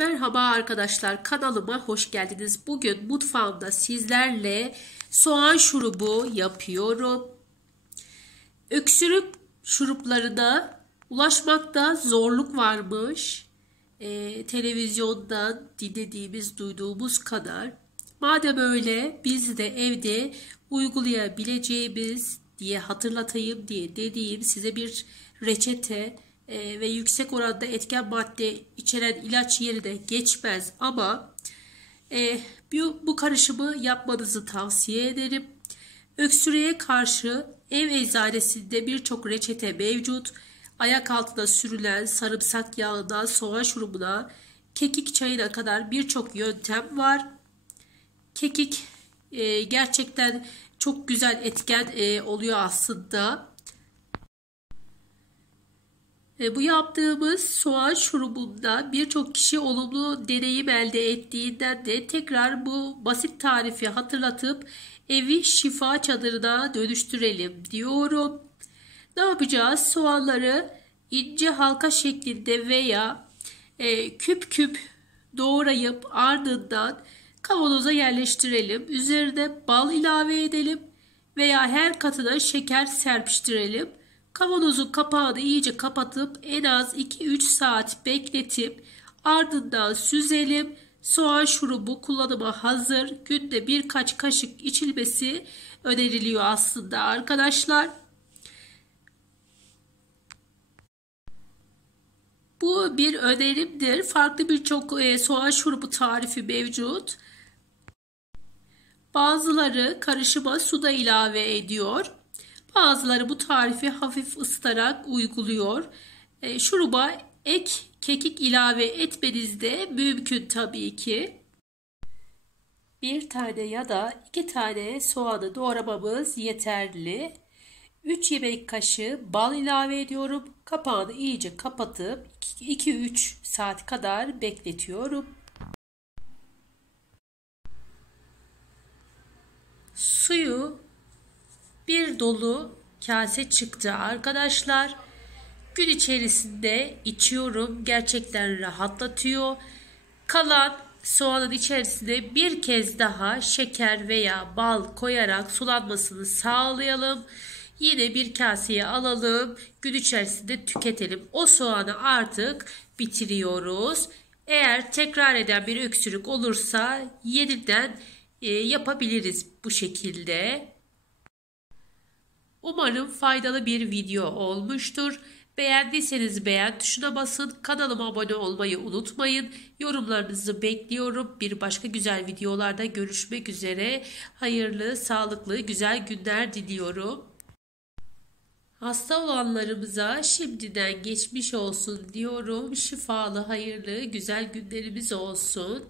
Merhaba arkadaşlar, kanalıma hoş geldiniz. Bugün mutfağımda sizlerle soğan şurubu yapıyorum. Öksürük şuruplarına ulaşmakta zorluk varmış. Televizyondan dinlediğimiz, duyduğumuz kadar. Madem öyle biz de evde uygulayabileceğimiz diye hatırlatayım diye dediğim size bir reçete ve yüksek oranda etken madde içeren ilaç yerine geçmez ama bu karışımı yapmanızı tavsiye ederim. Öksürüğe karşı ev eczanesinde birçok reçete mevcut. Ayak altına sürülen sarımsak yağından soğan şurubuna, kekik çayına kadar birçok yöntem var. Kekik gerçekten çok güzel etken oluyor aslında. Bu yaptığımız soğan şurubunda birçok kişi olumlu deneyim elde ettiğinden de tekrar bu basit tarifi hatırlatıp evi şifa çadırına dönüştürelim diyorum. Ne yapacağız? Soğanları ince halka şeklinde veya küp küp doğrayıp ardından kavanoza yerleştirelim. Üzerine bal ilave edelim veya her katına şeker serpiştirelim. Kavanozun kapağını iyice kapatıp en az 2-3 saat bekletip ardından süzelim. Soğan şurubu kullanıma hazır. Günde birkaç kaşık içilmesi öneriliyor aslında arkadaşlar. Bu bir önerimdir. Farklı birçok soğan şurubu tarifi mevcut. Bazıları karışıma su da ilave ediyor. Bazıları bu tarifi hafif ısıtarak uyguluyor. Şuruba ek kekik ilave etmeniz de mümkün tabii ki. Bir tane ya da 2 tane soğanı doğramamız yeterli. 3 yemek kaşığı bal ilave ediyorum. Kapağını iyice kapatıp 2-3 saat kadar bekletiyorum. Suyu bir dolu kase çıktı arkadaşlar. Gün içerisinde içiyorum. Gerçekten rahatlatıyor. Kalan soğanın içerisine bir kez daha şeker veya bal koyarak sulanmasını sağlayalım. Yine bir kaseye alalım. Gün içerisinde tüketelim. O soğanı artık bitiriyoruz. Eğer tekrar eden bir öksürük olursa yeniden yapabiliriz bu şekilde. Umarım faydalı bir video olmuştur. Beğendiyseniz beğen tuşuna basın. Kanalıma abone olmayı unutmayın. Yorumlarınızı bekliyorum. Bir başka güzel videolarda görüşmek üzere. Hayırlı, sağlıklı, güzel günler diliyorum. Hasta olanlarımıza şimdiden geçmiş olsun diyorum. Şifalı, hayırlı, güzel günlerimiz olsun.